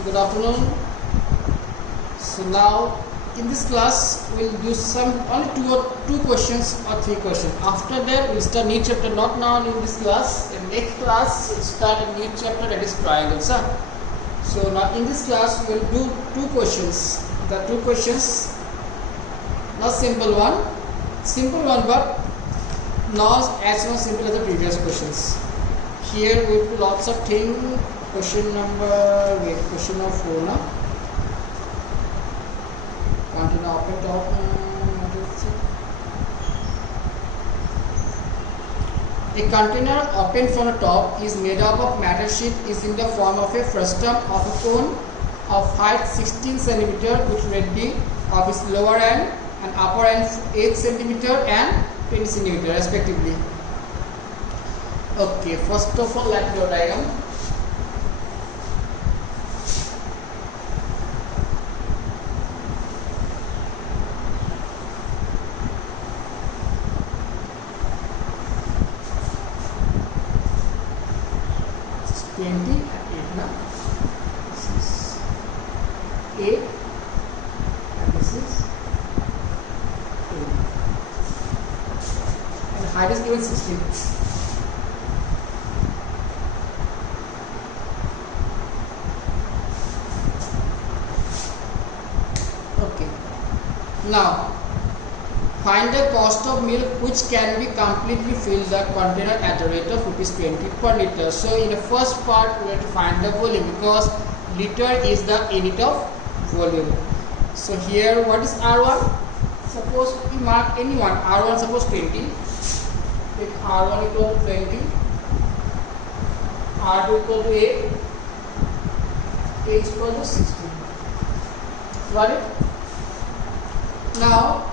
So good afternoon. So now in this class we'll do some only two questions or three questions. After that we'll start new chapter. Not now in this class. In next class we'll start a new chapter, that is triangles. So now in this class we'll do two questions. The two questions, not simple one, but not as simple as the previous questions. Here we do lots of things. Question number, question number 4 now. Continue open top. A container open from the top is made up of metal sheet is in the form of a frustum of a cone of height 16 cm with radius of its lower end and upper end 8 cm and 20 cm respectively. Okay, first of all let me draw diagram. This is 20 and 8 now. This is 8 and this is 8. And the height is given 16. Now, find the cost of milk which can be completely filled the container at the rate of ₹20 per liter. So, in the first part, we have to find the volume because liter is the unit of volume. So, here what is R1? Suppose we mark any one. R1 suppose 20. Take R1 equal to 20. R2 equal to 8. H equal to 16. Got it? Now,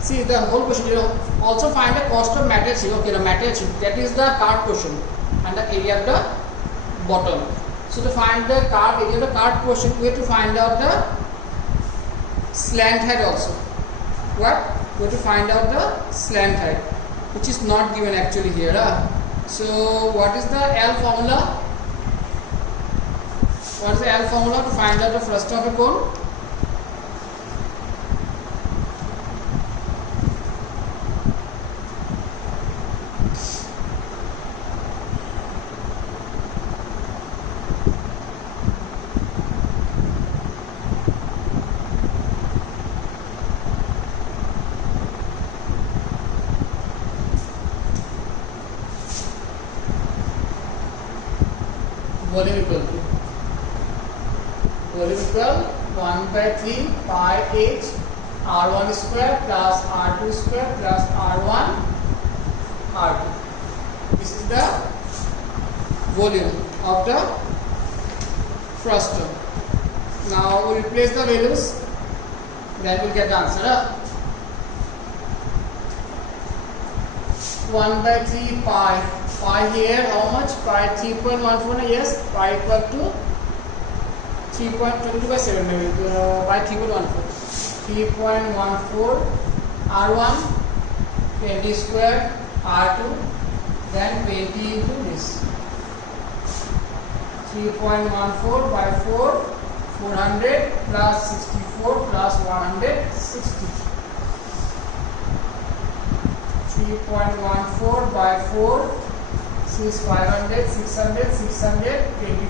see the whole question. You also find the cost of metal sheet. Okay, the metal sheet, that is the card portion and the area of the bottom. So to find the card area of the card portion, we have to find out the slant height also. What? We have to find out the slant height, which is not given actually here. So what is the L formula? What is the L formula to find out the frustum of a cone? Volume equal 1 by 3 pi h r1 square plus r2 square plus r1 r2. This is the volume of the frustum. Now we replace the values, then we'll get the answer. 1 by 3 pi. Pi here, how much? Pi 3.14. Yes, pi equal to 3.22 by 7 maybe. Pi 3.14. 3.14 R1 20 square R2, then 20 into this. 3.14 by 4, 400 plus 64 plus 160. 3.14 by 4 is 500, 600, 624.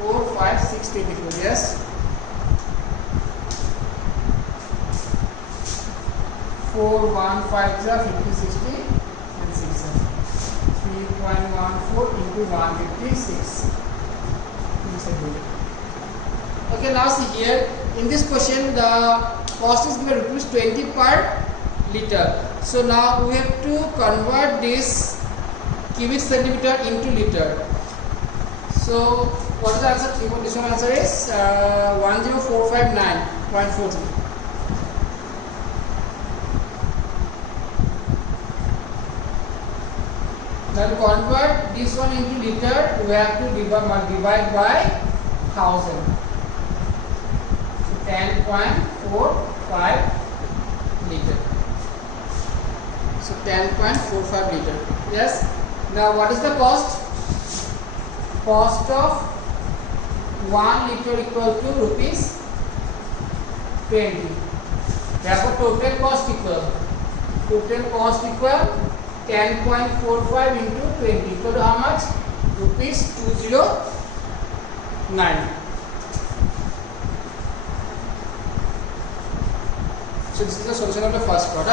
4, 5, 6, 24. Yes. 4, 1, 5, 50, 60 and 600. 3.14 into 156. Okay, now see here in this question the cost is given ₹20 per liter. So now we have to convert this cubic centimeter into liter. So what is the answer? This one answer is 10459.43. Now to convert this one into liter, we have to divide by 1000. So 10.45 liter. So 10.45 liter. Yes. Now what is the cost? cost of 1 liter equal to rupees 20. Therefore total cost equal 10.45 into 20 equal to how much? Rupees 209. So this is the solution of the first part.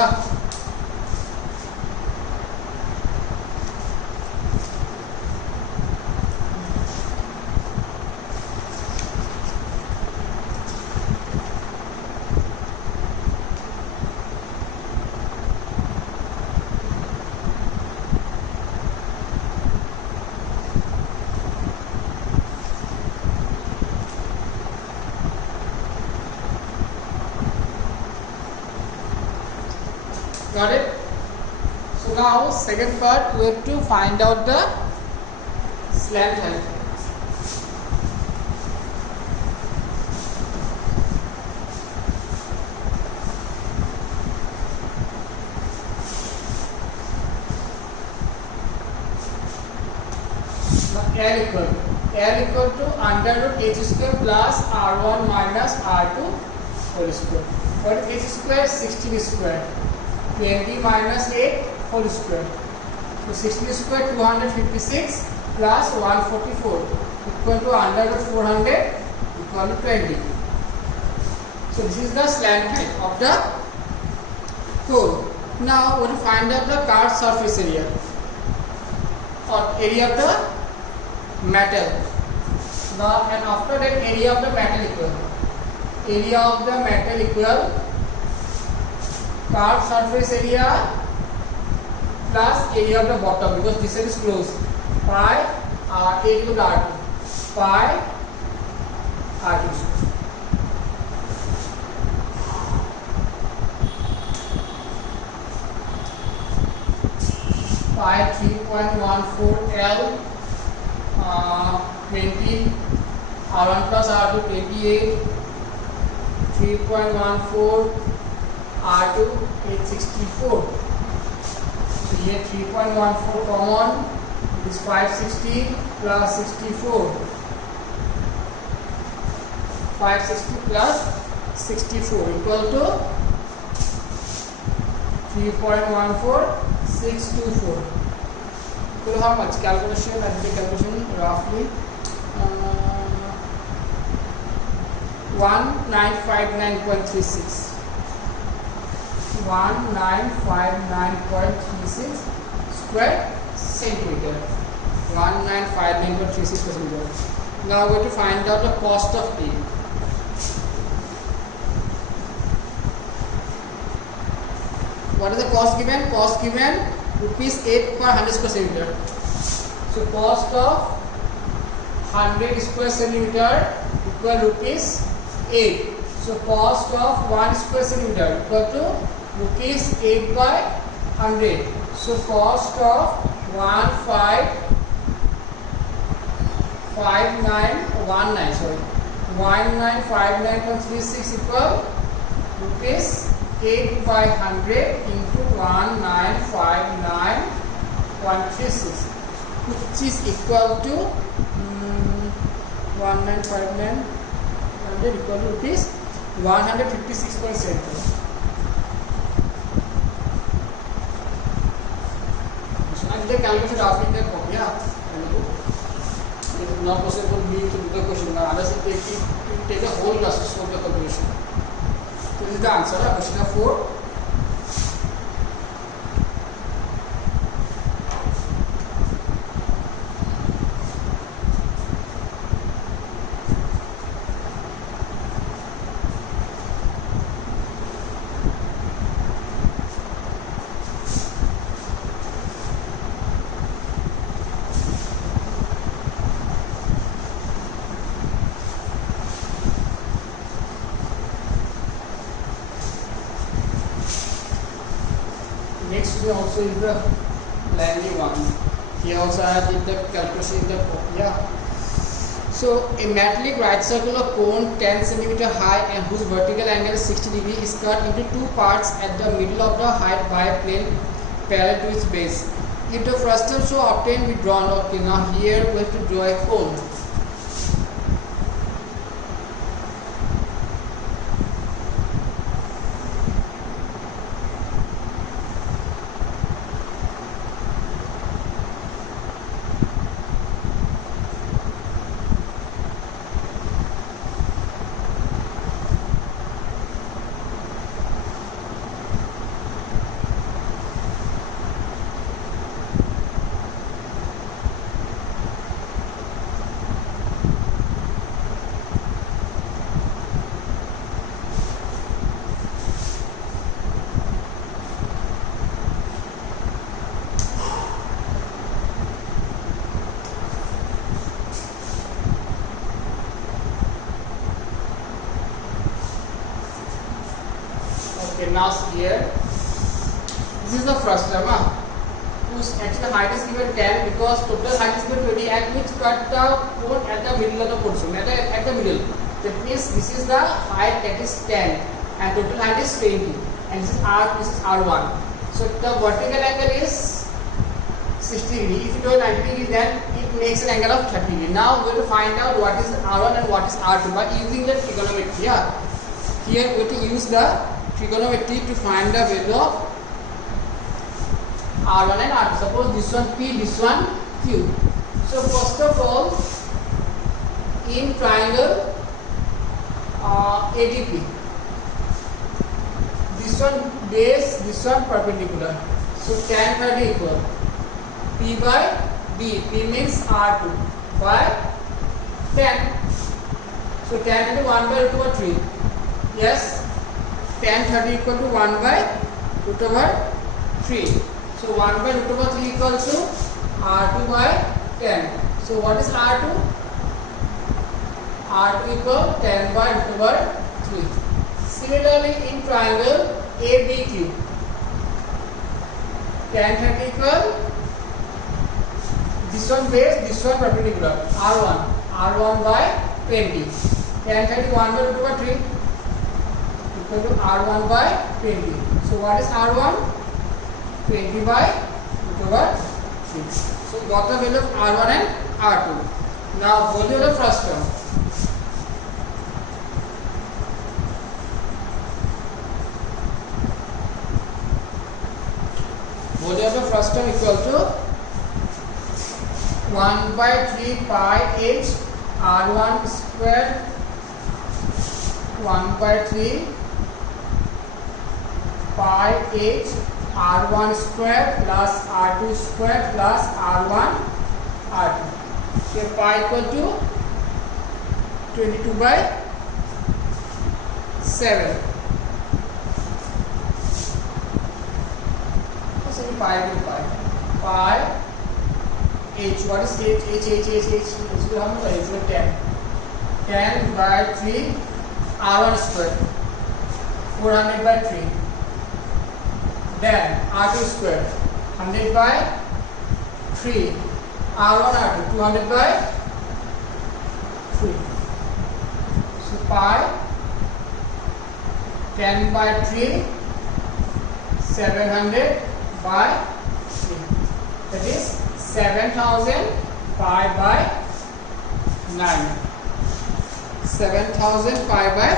Got it? So now second part, we have to find out the slant height. Now L equal to under root h square plus r1 minus r2 whole square. What is h square? 16 square. 20 minus 8 whole square. So 16 square 256 plus 144 equal to under root 400 equal to 20. So this is the slant height of the cone. Now we will find out the curved surface area or area of the metal. And after that area of the metal equal. Area of the metal equal curved surface area plus area of the bottom, because this side is closed, pi r a equal to r2, pi r2 pi 3.14 L 20 r1 plus r2 28 3.14 R2 864. So here 3.14 common, it is 560 plus 64. 560 plus 64 equal to 3.14 624. So how much? Calculation, I did the calculation roughly 1959.36. 1959.36 square centimeter. 1959.36 centimeter. Now we are to find out the cost of A. What is the cost given? Cost given rupees 8 per 100 square centimeter. So cost of 100 square centimeter equal rupees 8. So cost of 1 square centimeter equal to rupees 8 by 100. So cost of 1959.36 equal rupees 8 by 100 into 1959.36, which is equal to 1959 equal to rupees 156.7. So I did the calculation after the copy. It is not possible for me to do the question. Now, others will take a whole class to solve the calculation. So this is the answer. Question number 4. Next we also is the Langley one. Here also I did the calculation in the So a metallic right circular cone 10 cm high and whose vertical angle is 60 degree is cut into two parts at the middle of the height by a plane parallel to its base. if the frustum so obtained be drawn. Okay, now here we have to draw a hole. Okay, now here this is the frustum whose actual height is given 10 because total height is given 20 and which cut the cone at the middle of the portion at the middle. That means this is the height that is 10 and total height is 20 and this is R1. So the vertical angle is 60 degree. If you do 90 degree then it makes an angle of 30 degree. Now we will find out what is R1 and what is R2 by using the trigonometry. Here we have to use the trigonometry to find the value of R1 and R2. Suppose this one P, this one Q. So first of all, in triangle ADP, this one base, this one perpendicular. So tan 30 equal P by B. P means R2 by 10. So tan 30 1 by root over 3. Yes. Tan 30 equal to 1 by root over 3. So 1 by root over 3 equals to R2 by 10. So what is R2? R2 equal 10 by root over 3. Similarly in triangle ABQ, tan 30 equal this one base, this one perpendicular, R1 by 20. Tan 30 1 by root over 3 equal to R1 by 20. So what is R1? 20 by root over 6. So we got the value of R1 and R2. Now volume of the frustum. Volume of the frustum equal to 1 by 3 pi h R1 square 1 by 3 pi h R1 square plus R2 square plus R1 R2. So pi equal to 22 by 7. What's the pi to pi h. What is h? H. So how much is it? 10. 10 by 3 R1 square 400 by 3. Then R2 square 100 by 3. R1 R2 200 by 3. So pi 10 by 3 700 by 3. That is 7000 pi by 9. 7000 pi by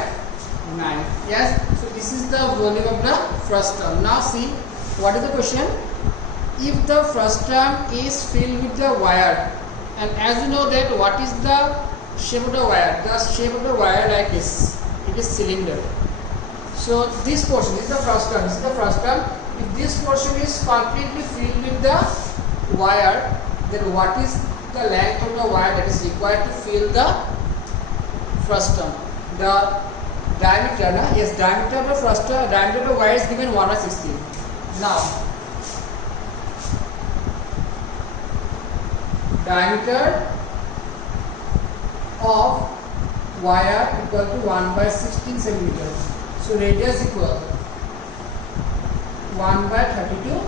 9. Yes. So this is the volume of the frustum. Now see what is the question. If the frustum is filled with the wire, and as you know that what is the shape of the wire? The shape of the wire like this. It is cylinder. So this portion is the frustum. This is the frustum. If this portion is completely filled with the wire, then what is the length of the wire that is required to fill the frustum? The diameter, diameter of the frustum, diameter of the wire is given 1 by 16. Now, diameter of wire equal to 1 by 16 centimeters. So radius equal 1 by 32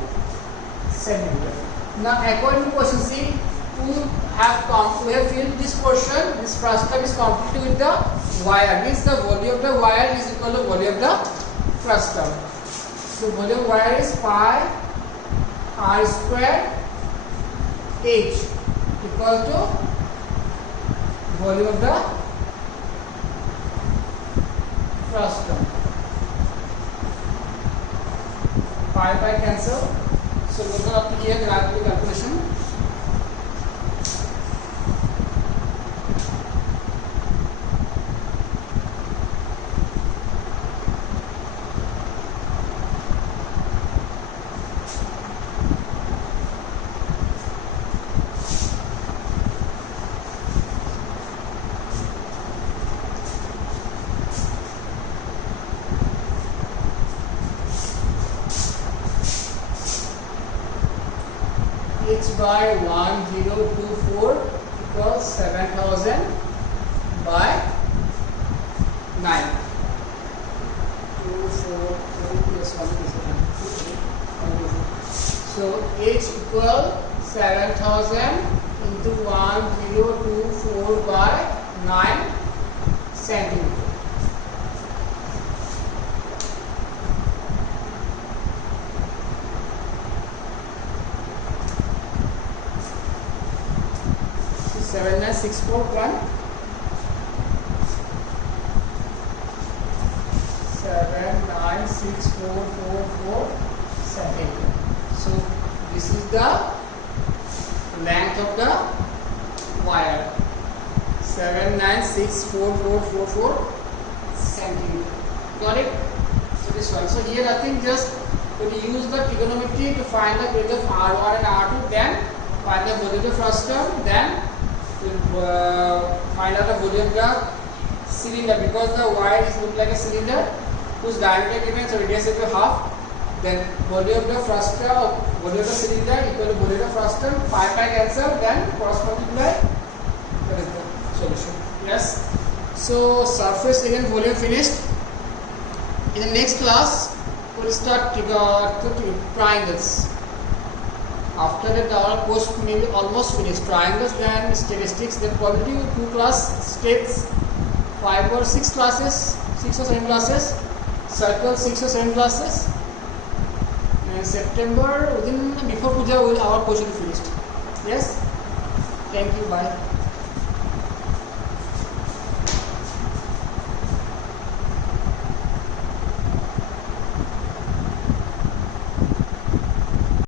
centimeters. Now according to question C, we have filled this portion, this frustum is completely with the wire. Means the volume of the wire is equal to volume of the frustum. So volume of wire is pi r square H equal to volume of the frustum. Pi cancel. So we're going to here graphical calculation. H by 1024 equals 7000 by 9. 2, 4, 3 plus 1 is 1. So H equal 7000 into 1024 by 9 centimeter. So 79641 79644 centimeter. So this is the length of the wire, 7964444 centimeter. Got it? So this one. So here I think just we use the trigonometry to find the value of R1 and R2, then find the volume of frustum, then find out the volume of the cylinder, because the wire is look like a cylinder whose diameter given, so radius is half. Then volume of the frustum, volume of the cylinder equal to volume of frustum, pi cancel, then cross multiply. That is the solution. Yes. So surface again volume finished. In the next class we will start triangles. After that our course may be almost finished. Triangles, then statistics, then probability, 2 class states, 5 or 6 classes, 6 or 7 classes, circle 6 or 7 classes. And September, before Puja, our course will be finished. Yes. Thank you. Bye.